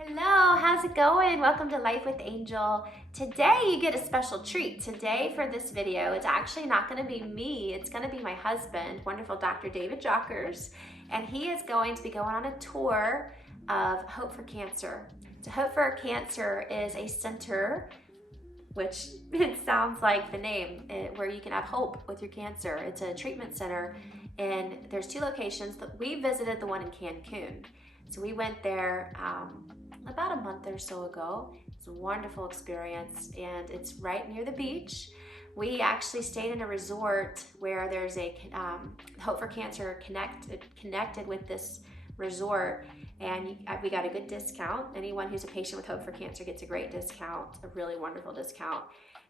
Hello, how's it going? Welcome to Life with Angel. Today you get a special treat. Today for this video, it's actually not going to be me, it's going to be my husband, wonderful Dr. David Jockers, and he is going to be going on a tour of Hope for Cancer. So Hope for Cancer is a center, which it sounds like the name, where you can have hope with your cancer. It's a treatment center, and there's two locations. We visited the one in Cancun. So we went there about a month or so ago. It's a wonderful experience, and it's right near the beach. We actually stayed in a resort where there's a Hope for Cancer connected with this resort, and we got a good discount. Anyone who's a patient with Hope for Cancer gets a great discount, a really wonderful discount.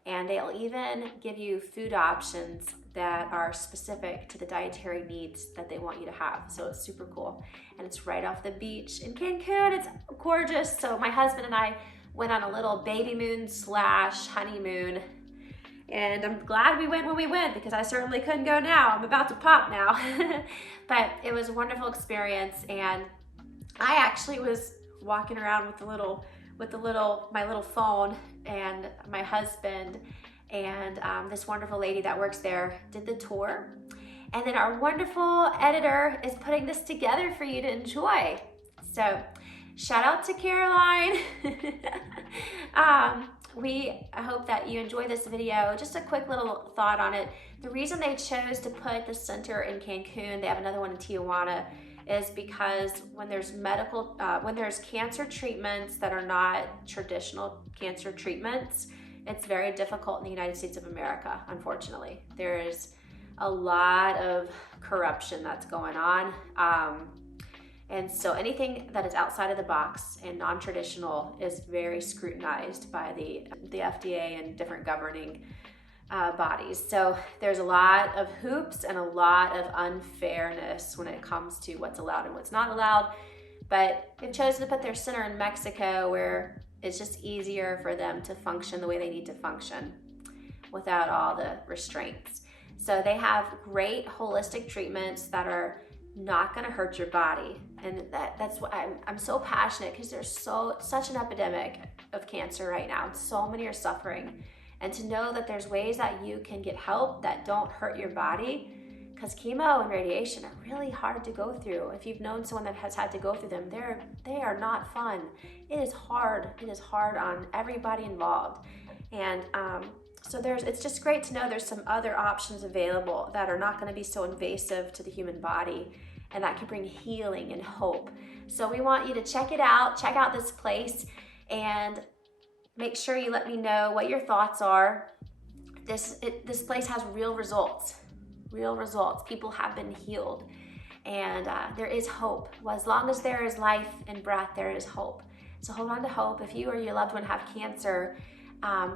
And they'll even give you food options that are specific to the dietary needs that they want you to have. So it's super cool. And it's right off the beach in Cancun. It's gorgeous. So my husband and I went on a little baby moon / honeymoon. And I'm glad we went when we went, because I certainly couldn't go now. I'm about to pop now. But it was a wonderful experience. And I actually was walking around with my little phone, and my husband and this wonderful lady that works there did the tour. And then our wonderful editor is putting this together for you to enjoy. So shout out to Caroline. I hope that you enjoy this video. Just a quick little thought on it. The reason they chose to put the center in Cancun, they have another one in Tijuana, is because when there's cancer treatments that are not traditional cancer treatments, it's very difficult in the United States of America, unfortunately. There is a lot of corruption that's going on. And so anything that is outside of the box and non-traditional is very scrutinized by the FDA and different governing bodies. So there's a lot of hoops and a lot of unfairness when it comes to what's allowed and what's not allowed. But they've chosen to put their center in Mexico, where it's just easier for them to function the way they need to function without all the restraints. So they have great holistic treatments that are not going to hurt your body. And that's why I'm so passionate, because there's such an epidemic of cancer right now, and so many are suffering. And to know that there's ways that you can get help that don't hurt your body, because chemo and radiation are really hard to go through. If you've known someone that has had to go through them, they are not fun. It is hard. It is hard on everybody involved. And so it's just great to know there's some other options available that are not going to be so invasive to the human body, and that can bring healing and hope. So we want you to check it out. Check out this place, and make sure you let me know what your thoughts are. This place has real results. Real results. People have been healed, and there is hope. Well, as long as there is life and breath, there is hope. So hold on to hope. If you or your loved one have cancer,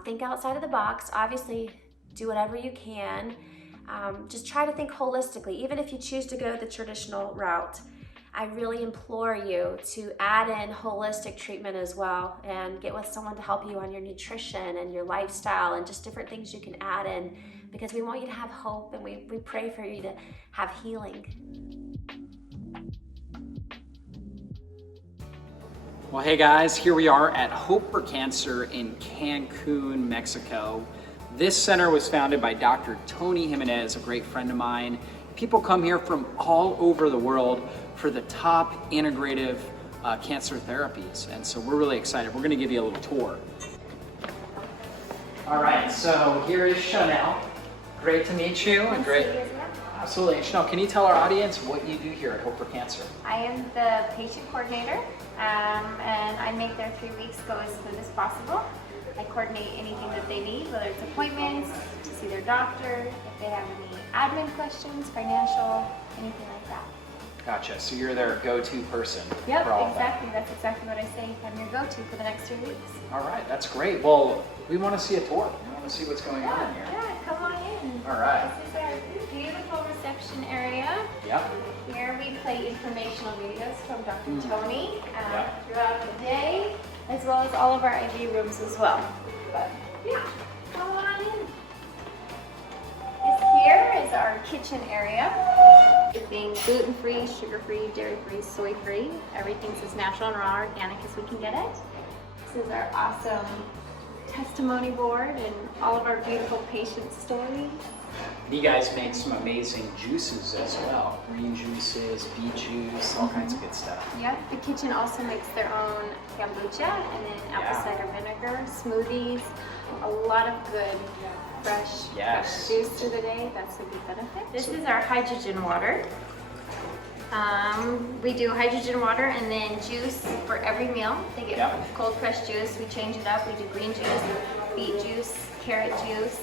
think outside of the box. Obviously, do whatever you can. Just try to think holistically. Even if you choose to go the traditional route, I really implore you to add in holistic treatment as well, and get with someone to help you on your nutrition and your lifestyle and just different things you can add in, because we want you to have hope, and we pray for you to have healing. Well, hey guys, here we are at Hope for Cancer in Cancun, Mexico. This center was founded by Dr. Tony Jimenez, a great friend of mine. People come here from all over the world for the top integrative cancer therapies. And so we're really excited. We're gonna give you a little tour. All right, so here is Chanel. Great to meet you. And great. Absolutely. And Chanel, can you tell our audience what you do here at Hope for Cancer? I am the patient coordinator, and I make their 3 weeks go as smooth as possible. I coordinate anything that they need, whether it's appointments, to see their doctor, if they have any admin questions, financial, anything like that. Gotcha. So you're their go-to person. Yep, for all exactly. That's exactly what I say. I'm your go-to for the next 3 weeks. All right, that's great. Well, we want to see a tour. We want to see what's going on here. Yeah, come on in. All right. This is our beautiful reception area. Yep. Here we play informational videos from Dr. Tony Yep. throughout the day, as well as all of our IV rooms as well. But yeah, come on in. Here is our kitchen area. Everything gluten-free, sugar-free, dairy-free, soy-free. Everything's as natural and raw organic as we can get it. This is our awesome testimony board and all of our beautiful patient stories. You guys make some amazing juices as well. Green juices, beet juice, all kinds of good stuff. Yeah, the kitchen also makes their own kombucha and then apple cider vinegar, smoothies, a lot of good fresh juice through the day. That's a good benefit. This is our hydrogen water. We do hydrogen water and then juice for every meal. They get cold pressed juice. We change it up. We do green juice, beet juice, carrot juice.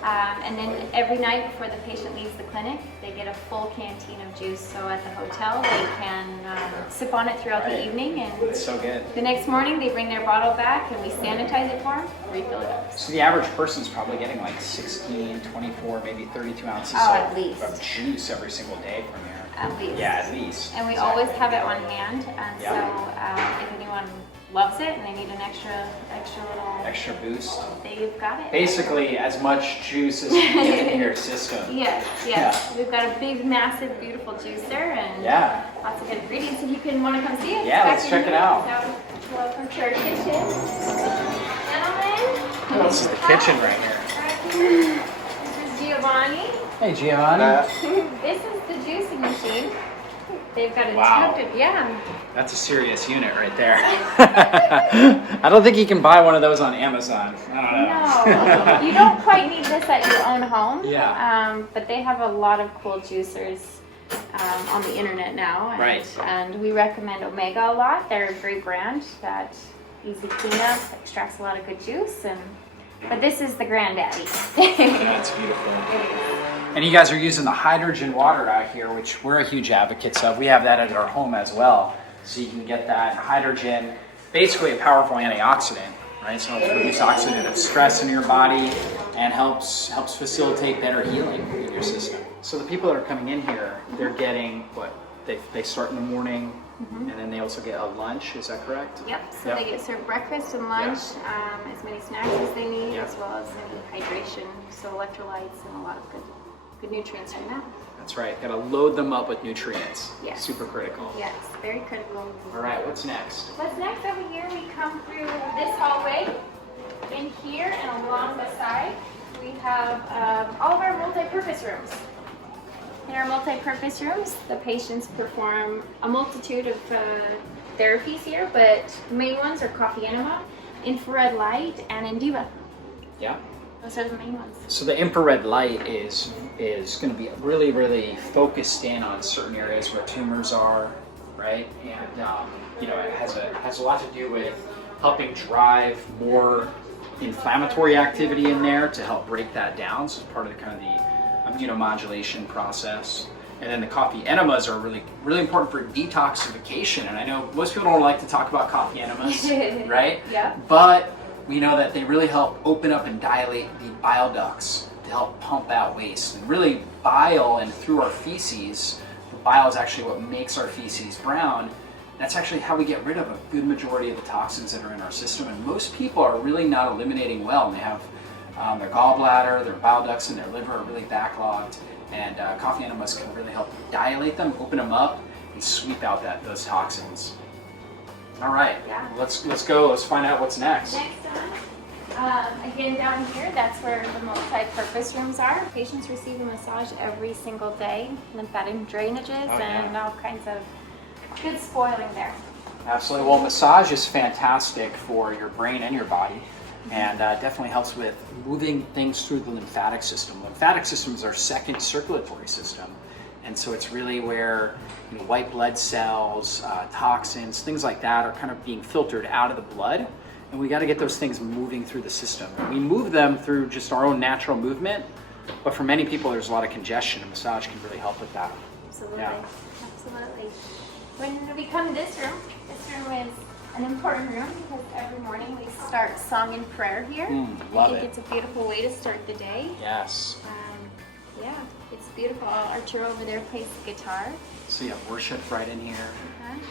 And then every night before the patient leaves the clinic, they get a full canteen of juice. So at the hotel, they can sip on it throughout the evening. And it's so good. The next morning, they bring their bottle back and we sanitize it for them, refill it up. So the average person's probably getting like 16, 24, maybe 32 ounces at least. of juice every single day from here. At least. Yeah, at least. And we always have it on hand. And so if anyone loves it and they need an extra boost, they've got it. Basically, as much juice as you can get in your system. Yes. We've got a big, massive, beautiful juicer and lots of good ingredients. If you can want to come see it, let's check it out. So, welcome to our kitchen, gentlemen. This is the kitchen right here. This is Giovanni. Hey, Giovanni. This is the juicing machine. They've got a That's a serious unit right there. I don't think you can buy one of those on Amazon. I don't know. No, you don't quite need this at your own home. Yeah. But they have a lot of cool juicers on the internet now. And we recommend Omega a lot. They're a great brand that easy cleanup, extracts a lot of good juice. But this is the granddaddy. That's beautiful. And you guys are using the hydrogen water out here, which we're huge advocates of. We have that at our home as well. So you can get that hydrogen, basically a powerful antioxidant, right? So it helps reduce oxidative stress in your body and helps facilitate better healing in your system. So the people that are coming in here, they're getting what? They start in the morning, and then they also get a lunch, is that correct? Yep, so they get served breakfast and lunch, as many snacks as they need, as well as any hydration, so electrolytes and a lot of good nutrients from that. That's right, gotta load them up with nutrients. Yes. Super critical. Yes, very critical. All right, what's next? What's next over here, we come through this hallway. In here and along the side, we have all of our multi-purpose rooms. In our multi-purpose rooms, the patients perform a multitude of therapies here, but the main ones are coffee enema, infrared light, and Indiva. Yeah. Those are the main ones. So the infrared light is going to be really, really focused in on certain areas where tumors are, right? And it has a lot to do with helping drive more inflammatory activity in there to help break that down. So it's part of the kind of the immunomodulation process. And then the coffee enemas are really, really important for detoxification. And I know most people don't like to talk about coffee enemas, right? Yeah. But we know that they really help open up and dilate the bile ducts to help pump out waste. And really, bile and through our feces, the bile is actually what makes our feces brown. That's actually how we get rid of a good majority of the toxins that are in our system. And most people are really not eliminating well. And they have their gallbladder, their bile ducts, and their liver are really backlogged. And coffee enemas can really help dilate them, open them up, and sweep out those toxins. All right, let's go. Let's find out what's next. Next on, again down here, that's where the multi-purpose rooms are. Patients receive a massage every single day, lymphatic drainages, and all kinds of good spoiling there. Absolutely. Well, massage is fantastic for your brain and your body, and definitely helps with moving things through the lymphatic system. Lymphatic system is our second circulatory system. And so it's really where white blood cells, toxins, things like that are kind of being filtered out of the blood. And we got to get those things moving through the system. We move them through just our own natural movement, but for many people there's a lot of congestion, and massage can really help with that. Absolutely, absolutely. When we come to this room is an important room because every morning we start song and prayer here. Love I think it's a beautiful way to start the day. Yes. It's beautiful. Arturo over there plays the guitar. So you have worship right in here.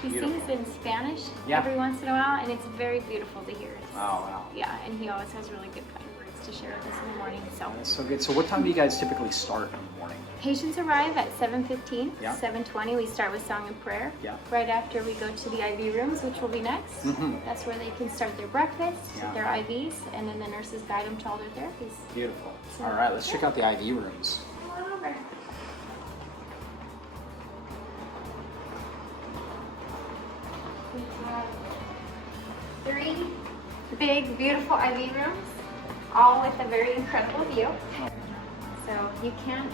He sings in Spanish every once in a while, and it's very beautiful to hear. Oh, wow. Yeah, and he always has really good kind words. to share with us in the morning. So That's so good. So what time do you guys typically start in the morning? patients arrive at 7:15, Yeah. 7:20. We start with song and prayer. Yeah. Right after we go to the IV rooms, which will be next. That's where they can start their breakfast, Yeah. their IVs, and then the nurses guide them to all their therapies. Beautiful. All right, let's check out the IV rooms. Come on over. We have 3 big, beautiful IV rooms, all with a very incredible view. So you can't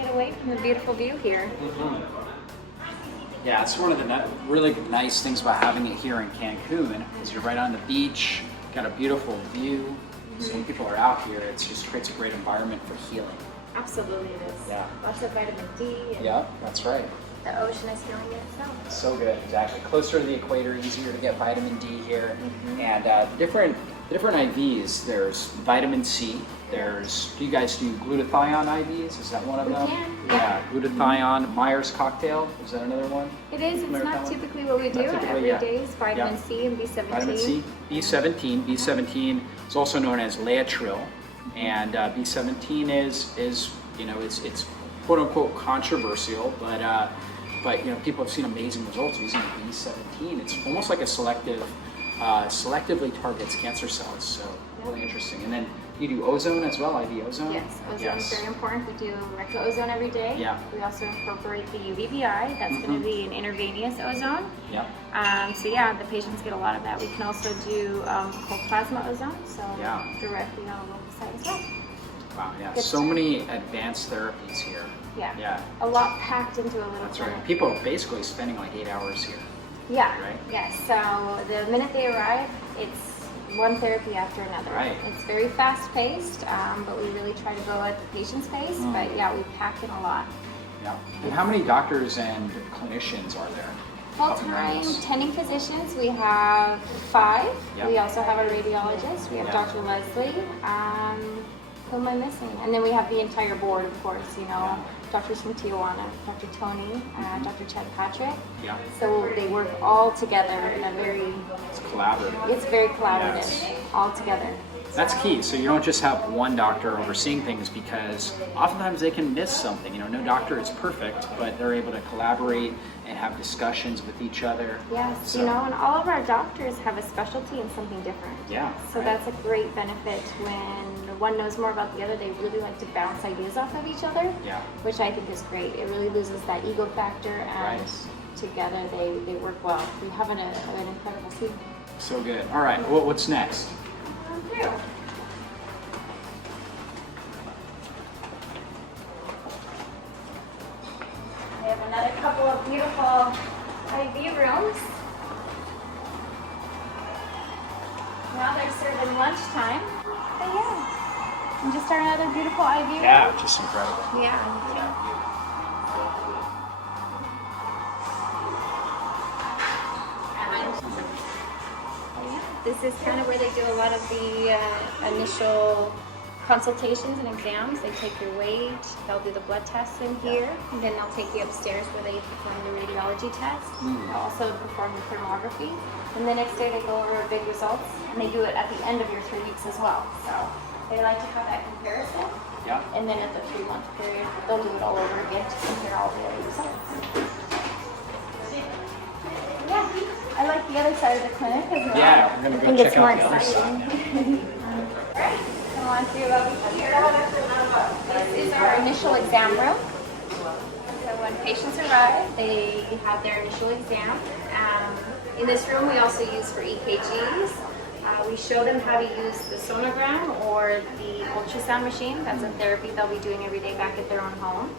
get away from the beautiful view here. Yeah, it's one of the really nice things about having it here in Cancun is you're right on the beach, got a beautiful view. So when people are out here, it just creates a great environment for healing. Absolutely it is. Yeah. Lots of vitamin D. And Yeah, that's right. the ocean is healing in itself. So good, exactly. Closer to the equator, easier to get vitamin D here. And different IVs, there's vitamin C. There's, do you guys do glutathione IVs? Is that one of them? can, Yeah, glutathione, Myers cocktail, is that another one? It is. It's Familiar with not that one? typically what we do Not typically, every yeah. day. Is vitamin Yeah. C and B17. Vitamin C, B17. B17 is also known as Laetrile, and B17 is you know it's quote unquote controversial, but you know people have seen amazing results using B17. It's almost like a selectively targets cancer cells. So really interesting. And then you do ozone as well, IV ozone. Yes, ozone is very important. We do rectal ozone every day. Yeah. We also incorporate the UVBI. That's going to be an intravenous ozone. Yeah. So yeah, the patients get a lot of that. We can also do cold plasma ozone, so Yeah. directly on a local site as well. Wow. Yeah. Good So stuff. many advanced therapies here. Yeah. Yeah. A lot packed into a little That's clinic. right. People are basically spending like 8 hours here. Yeah. Right? Yes. So the minute they arrive, it's one therapy after another. Right. It's very fast paced, but we really try to go at the patient's pace. But yeah, we pack in a lot. Yeah. And how many doctors and clinicians are there? Full-time tending physicians, we have 5. Yeah. We also have a radiologist. We have Yeah. Dr. Leslie. Who am I missing? And then we have the entire board, of course, you know, doctors from Tijuana, Dr. Tony, Dr. Chad Patrick. Yeah. So they work all together in a very, It's collaborative. it's very collaborative, Yes. all together. That's key. So you don't just have one doctor overseeing things because oftentimes they can miss something. You know, no doctor is perfect, but they're able to collaborate and have discussions with each other. Yes, So- you know, and all of our doctors have a specialty in something different. Yeah. So right. that's a great benefit when one knows more about the other. They really like to bounce ideas off of each other, Yeah. which I think is great. It really loses that ego factor, and Right. together they work well. We have an incredible team. So good. All right. What's next? We have another couple of beautiful IV rooms. Now they're serving lunchtime. But yeah, and just another beautiful IV room. Yeah, just incredible. Yeah. This is kind of where they do a lot of the initial consultations and exams. They take your weight, they'll do the blood tests in here, and then they'll take you upstairs where they perform the radiology test. They'll also perform the thermography. And the next day they go over big results, and they do it at the end of your 3 weeks as well. So they like to have that comparison. Yeah. And then at the 3-month period, they'll do it all over again to compare all the other results. Yeah, I like the other side of the clinic as well. Yeah, we're gonna I go think check it's out more the other exciting. side. Alright, come on through over here. This is our initial exam room. So when patients arrive, they have their initial exam. In this room, we also use for EKGs. We show them how to use the sonogram or the ultrasound machine. That's a therapy they'll be doing every day back at their own home.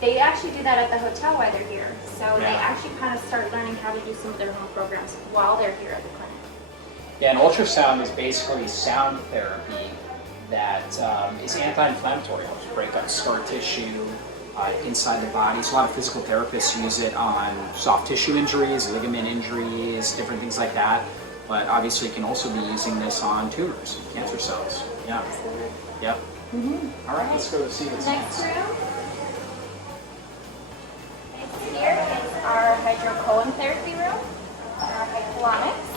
They actually do that at the hotel while they're here. So they Yeah. actually kind of start learning how to do some of their home programs while they're here at the clinic. Yeah, and ultrasound is basically sound therapy that is anti-inflammatory. It helps break up scar tissue inside the body. So a lot of physical therapists use it on soft tissue injuries, ligament injuries, different things like that. But obviously you can also be using this on tumors, cancer cells. Yeah. Absolutely. Yep. All right, let's go see what's Next room. Here is our Hydrocolon therapy room, our Hydrocolonics.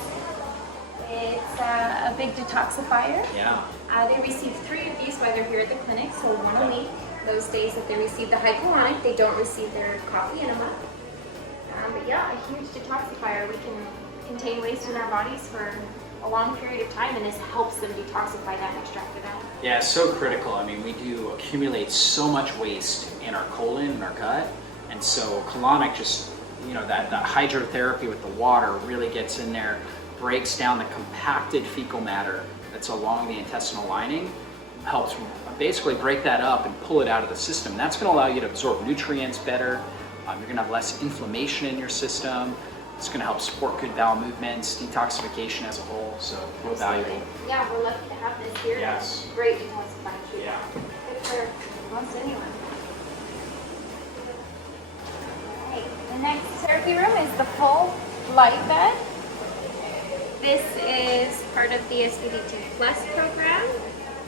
It's a big detoxifier. Yeah. They receive 3 of these while they're here at the clinic, so 1 a week. Those days that they receive the Hydrocolon, they don't receive their coffee in a month. But yeah, a huge detoxifier. We can contain waste in our bodies for a long period of time, and this helps them detoxify that and extract it out. Yeah, it's so critical. I mean, we do accumulate so much waste in our colon and our gut, and so colonic just, you know, that hydrotherapy with the water really gets in there, breaks down the compacted fecal matter that's along the intestinal lining, helps basically break that up and pull it out of the system. That's going to allow you to absorb nutrients better. You're going to have less inflammation in your system. It's going to help support good bowel movements, detoxification as a whole, so real valuable. Yeah, we're lucky to have this here. Yes. Great detoxifying treatment. Yeah. Good for most anyone. Alright, the next therapy room is the full light bed. This is part of the SBDT Plus program.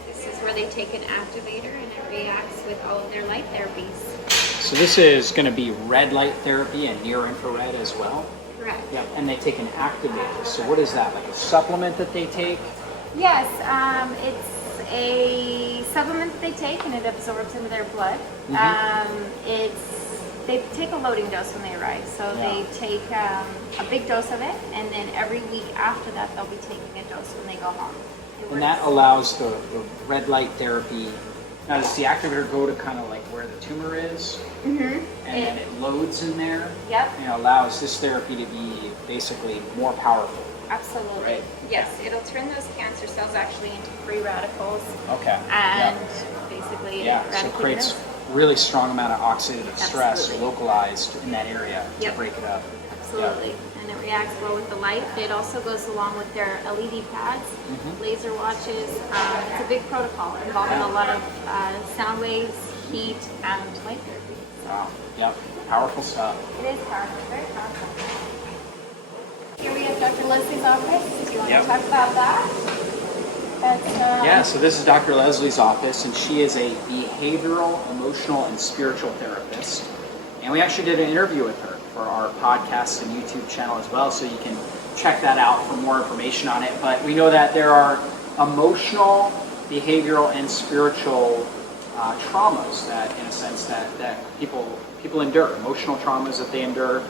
This is where they take an activator and it reacts with all of their light therapies. So this is going to be red light therapy and near infrared as well. Correct. Yep, and they take an activator. So what is that, like a supplement that they take? Yes, it's a supplement that they take and it absorbs into their blood. They take a loading dose when they arrive, so they take a big dose of it, and then every week after that they'll be taking a dose when they go home. And that allows the red light therapy. Now, does the activator go to kind of like where the tumor is? And then it loads in there? Yep. And it allows this therapy to be basically more powerful. Absolutely. Right. Yes, it'll turn those cancer cells actually into free radicals. Okay. And basically so it eradicate creates those. really strong amount of oxidative stress Absolutely. localized in that area to Yep. break it up. Absolutely. And it reacts well with the light. It also goes along with their LED pads, laser watches. It's a big protocol involving a lot of sound waves, heat, and light therapy. Wow. Yep. Powerful stuff. It is powerful, very powerful. Here we have Dr. Leslie's office. Do you want to talk about that? Yeah, so this is Dr. Leslie's office, and she is a behavioral, emotional, and spiritual therapist. And we actually did an interview with her for our podcast and YouTube channel as well, so you can check that out for more information on it. But we know that there are emotional, behavioral, and spiritual traumas that, in a sense, that people endure. Emotional traumas that they endure,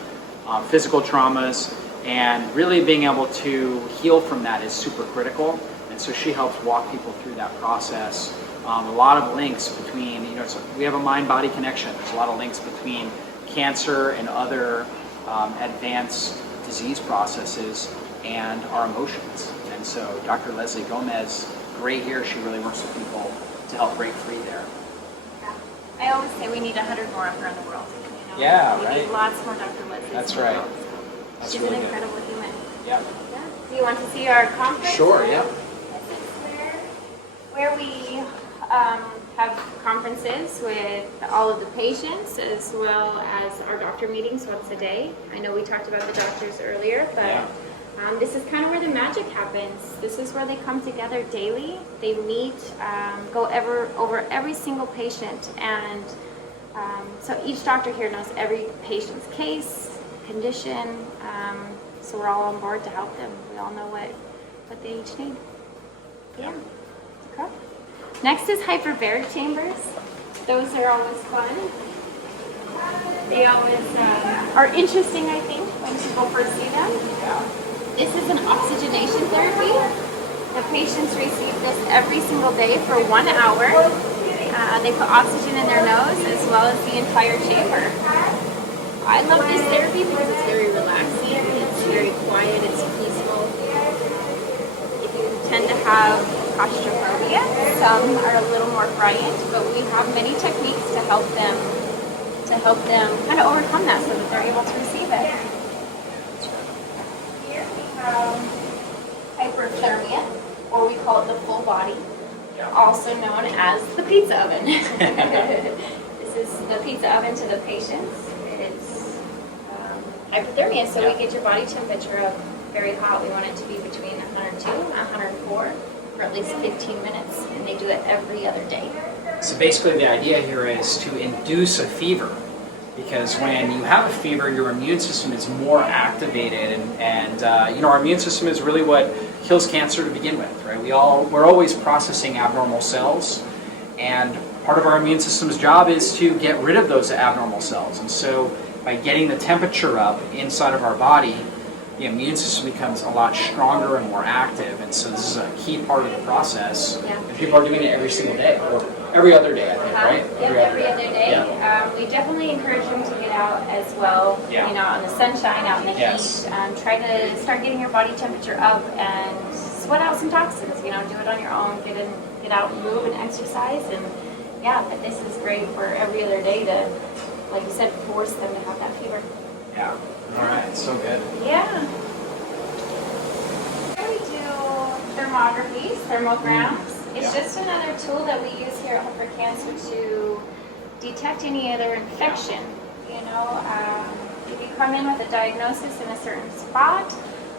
physical traumas, and really being able to heal from that is super critical. And so she helps walk people through that process. A lot of links between, so we have a mind-body connection. There's a lot of links between cancer and other advanced disease processes and our emotions. And so Dr. Leslie Gomez, great here. She really works with people to help break free there. I always say we need 100 more of her in the world. Yeah, we need lots more Dr. Leslie. That's right. That's She's really an good. incredible human. Yeah. Do you want to see our conference? Sure, yeah. This is where we have conferences with all of the patients as well as our doctor meetings once a day. I know we talked about the doctors earlier, but this is kind of where the magic happens. This is where they come together daily. They meet, go over every single patient, and so each doctor here knows every patient's case, condition, so we're all on board to help them. We all know what they each need. Yeah. Okay. Next is hyperbaric chambers. Those are always fun. They always are interesting, I think, when people first see them. This is an oxygenation therapy. The patients receive this every single day for 1 hour. They put oxygen in their nose as well as the entire chamber. I love this therapy because it's very relaxing, it's very quiet, it's peaceful. If you tend to have claustrophobia, some are a little more frightened, but we have many techniques to help them kind of overcome that so that they're able to receive it. Here we have hyperthermia, or we call it the full body, also known as the pizza oven. This is the pizza oven to the patients. Hypothermia, so we get your body temperature up very hot. We want it to be between 102 and 104 for at least 15 minutes, and they do it every other day. So basically the idea here is to induce a fever, because when you have a fever, your immune system is more activated, and our immune system is really what kills cancer to begin with, right? We're always processing abnormal cells, and part of our immune system's job is to get rid of those abnormal cells. And so by getting the temperature up inside of our body, the immune system becomes a lot stronger and more active. And so this is a key part of the process. Yeah. And people are doing it every single day, or every other day, I think, right? Yeah, every other day. Yeah. We definitely encourage them to get out as well, Yeah. you know, in the sunshine, out in the Yes. heat. Try to start getting your body temperature up and sweat out some toxins, you know, do it on your own, get out, move and exercise. And yeah, but this is great for every other day to, like you said, force them to have that fever. Yeah. All right. So good. Yeah. Here we do thermographies, thermograms. It's Yeah. just another tool that we use here at Hope for Cancer to detect any other infection. You know, if you come in with a diagnosis in a certain spot,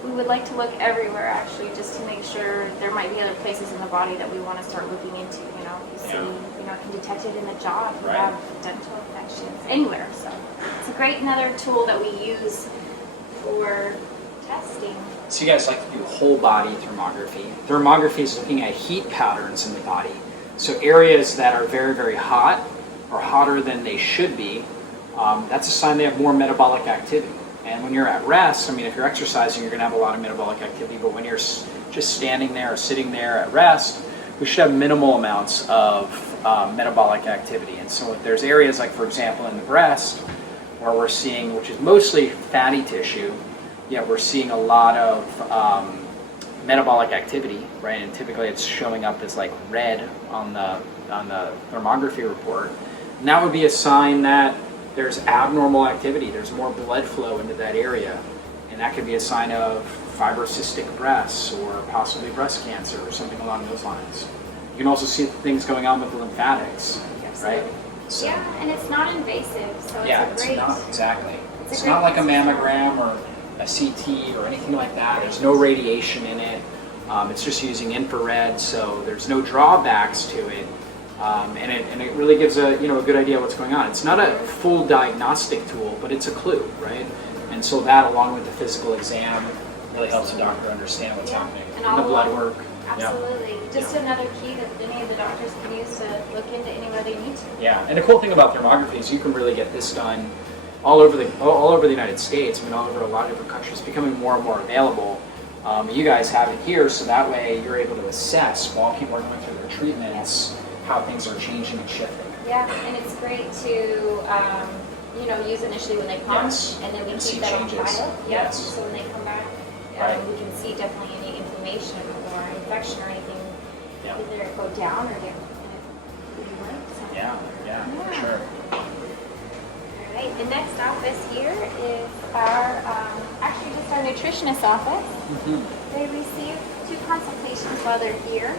we would like to look everywhere actually, just to make sure there might be other places in the body that we want to start looking into. You know, you see, you know, can detect it in the jaw, if you Right. have dental infections, anywhere. So it's a great another tool that we use for testing. So you guys like to do whole body thermography. Thermography is looking at heat patterns in the body. So areas that are very, very hot or hotter than they should be, that's a sign they have more metabolic activity. And when you're at rest, I mean, if you're exercising, you're going to have a lot of metabolic activity. But when you're just standing there or sitting there at rest, we should have minimal amounts of metabolic activity. And so if there's areas like, for example, in the breast, where we're seeing, which is mostly fatty tissue, yet we're seeing a lot of metabolic activity, right? And typically it's showing up as like red on the thermography report. And that would be a sign that there's abnormal activity, there's more blood flow into that area. And that could be a sign of fibrocystic breasts or possibly breast cancer or something along those lines. You can also see things going on with the lymphatics, right? So, Yeah, and it's not invasive, so yeah, it's a great. not exactly. It's great not like a piece of mammogram or a CT or anything like that. There's no radiation in it. It's just using infrared, so there's no drawbacks to it. And it really gives a good idea of what's going on. It's not a full diagnostic tool, but it's a clue, right? And so that, along with the physical exam, really helps the doctor understand what's happening. And the blood work. Absolutely. Just another key that any of the doctors can use to look into anywhere they need to. Yeah, and the cool thing about thermography is you can really get this done all over the United States. I mean, all over a lot of different countries. It's becoming more and more available. You guys have it here, so that way you're able to assess while people are going through their treatments how things are changing and shifting. Yeah, and it's great to use initially when they come, Yes. and then we And keep see that on changes. file. Yes. So when they come back, Right. we can see definitely any inflammation or infection or anything, Yeah. either go down or get maybe worse. Yeah, for Yeah. sure. All right, the next office here is our, actually just our nutritionist office. Mm-hmm. They receive 2 consultations while they're here.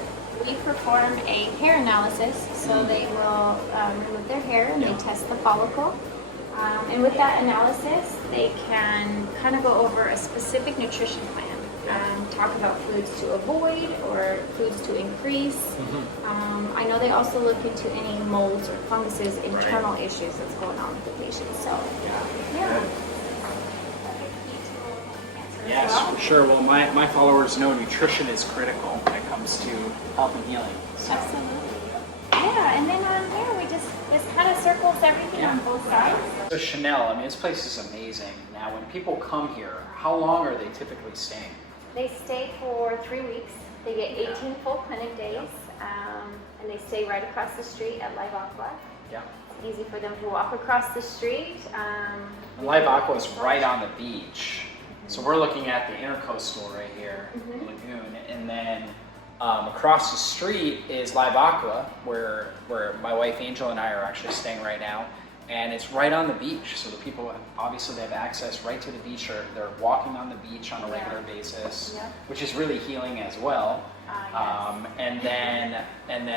We perform a hair analysis, so they will remove their hair and they test the follicle. And with that analysis, they can kind of go over a specific nutrition plan. Talk about foods to avoid or foods to increase. I know they also look into any molds or funguses, internal issues that's going on with the patient. So, yeah. Yes, for sure. Well, my followers know nutrition is critical when it comes to health and healing. So, Absolutely. Yeah, and then on here this kind of circles everything on both sides. so Chanel, I mean, this place is amazing. Now, when people come here, how long are they typically staying? They stay for 3 weeks. They get 18 full clinic days, and they stay right across the street at Live Aqua. Yeah. It's easy for them to walk across the street. Live Aqua is right on the beach. So we're looking at the intercoastal right here, the lagoon, and then across the street is Live Aqua, where my wife Angel and I are actually staying right now, and it's right on the beach. So the people obviously they have access right to the beach, or they're walking on the beach on a regular basis, which is really healing as well. And then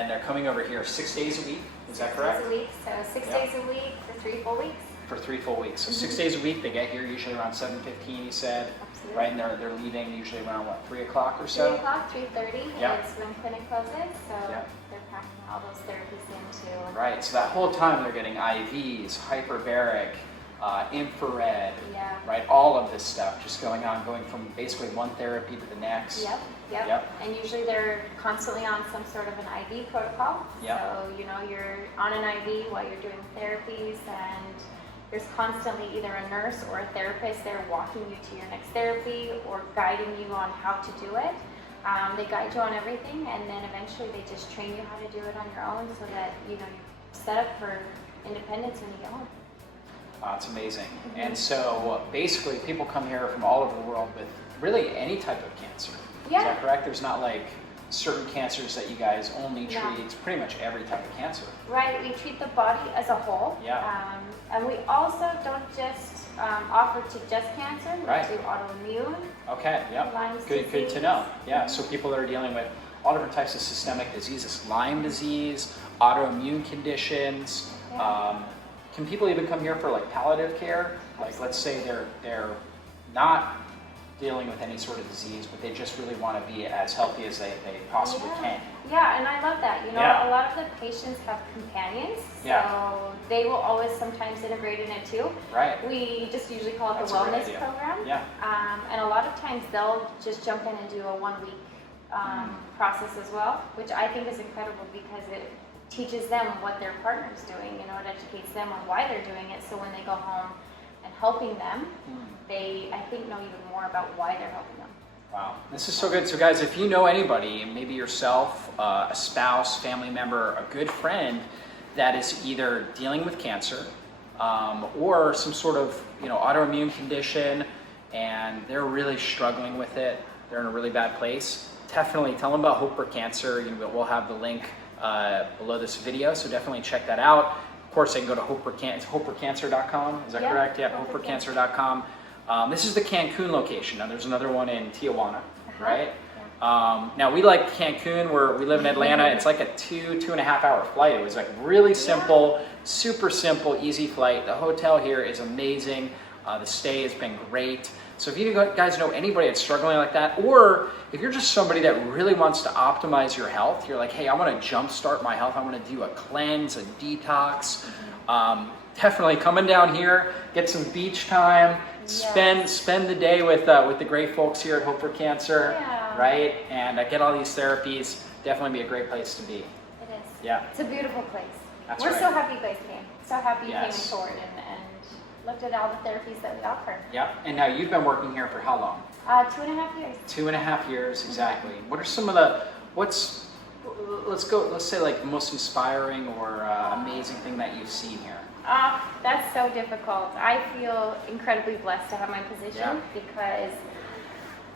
they're coming over here 6 days a week. Is that correct? 6 days a week, so 6 days a week for 3 full weeks. For 3 full weeks. So 6 days a week, they get here usually around 7:15, you said, Absolutely. right? And they're leaving usually around, what, 3 o'clock or so? 3 o'clock, 3:30 Yeah. is when clinic closes, so Yeah. they're packing all those therapies into. Right, so that whole time they're getting IVs, hyperbaric, infrared, Yeah. right? All of this stuff just going on, going from basically one therapy to the next. Yep. And usually they're constantly on some sort of an IV protocol. Yep. So, you know, you're on an IV while you're doing therapies, and there's constantly either a nurse or a therapist there walking you to your next therapy or guiding you on how to do it. They guide you on everything, and then eventually they just train you how to do it on your own so that, you know, you're set up for independence when you get home. It's amazing. And so basically people come here from all over the world with really any type of cancer. Yeah. Is that correct? There's not like certain cancers that you guys only treat. No. It's pretty much every type of cancer. Right, we treat the body as a whole. Yeah. And we also don't just offer to just cancer, we Right. do autoimmune. Okay, yep. Lyme's Good to disease. know. Yeah, so people that are dealing with all different types of systemic diseases, Lyme disease, autoimmune conditions. Yeah. Can people even come here for like palliative care? Like let's say they're not dealing with any sort of disease, but they just really want to be as healthy as they possibly can. Yeah, and I love that. You know, Yeah. a lot of the patients have companions, so Yeah. they will always sometimes integrate in it too. Right. We just usually call it That's the a great wellness idea. program. Yeah. And a lot of times they'll just jump in and do a 1 week process as well, which I think is incredible because it teaches them what their partner's doing. You know, it educates them on why they're doing it. So when they go home and helping them, they, I think, know even more about why they're helping them. Wow, this is so good. So guys, if you know anybody, maybe yourself, a spouse, family member, a good friend that is either dealing with cancer or some sort of, you know, autoimmune condition, and they're really struggling with it, they're in a really bad place, definitely tell them about Hope for Cancer. You know, we'll have the link below this video, so definitely check that out. Of course, they can go to hopeforcancer.com. Is that correct? Yeah, hopeforcancer.com. This is the Cancun location. Now, there's another one in Tijuana, right? Now, we like Cancun. We live in Atlanta. It's like a 2.5 hour flight. It was like really simple, super simple, easy flight. The hotel here is amazing. The stay has been great. So if you guys know anybody that's struggling like that, or if you're just somebody that really wants to optimize your health, you're like, hey, I want to jumpstart my health. I want to do a cleanse, a detox. Definitely coming down here, get some beach time, spend the day with the great folks here at Hope for Cancer, right? And get all these therapies. Definitely be a great place to be. It is. Yeah. It's a beautiful place. That's We're right. so happy you guys came. So happy you Yes. came forward and looked at all the therapies that we offer. Yeah. And now you've been working here for how long? 2.5 years. 2.5 years, exactly. What are some of the, let's say like the most inspiring or amazing thing that you've seen here? That's so difficult. I feel incredibly blessed to have my position because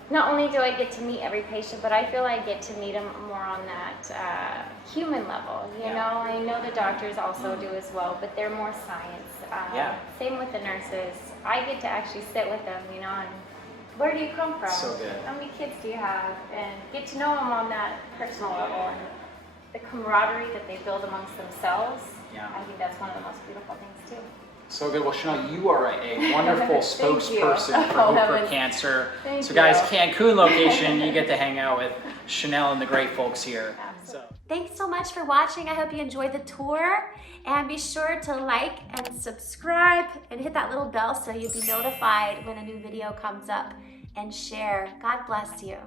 not only do I get to meet every patient, but I feel I get to meet them more on that human level. You know, I know the doctors also do as well, but they're more science. Same with the nurses. I get to actually sit with them, you know, and where do you come from? So good. How many kids do you have? And get to know them on that personal level and the camaraderie that they build amongst themselves. Yeah. I think that's one of the most beautiful things too. So good. Well, Chanel, you are a wonderful spokesperson for Hope for Cancer. Thank So guys, you. Cancun location, you get to hang out with Chanel and the great folks here. So. Thanks so much for watching. I hope you enjoyed the tour, and be sure to like and subscribe and hit that little bell so you'll be notified when a new video comes up, and share. God bless you.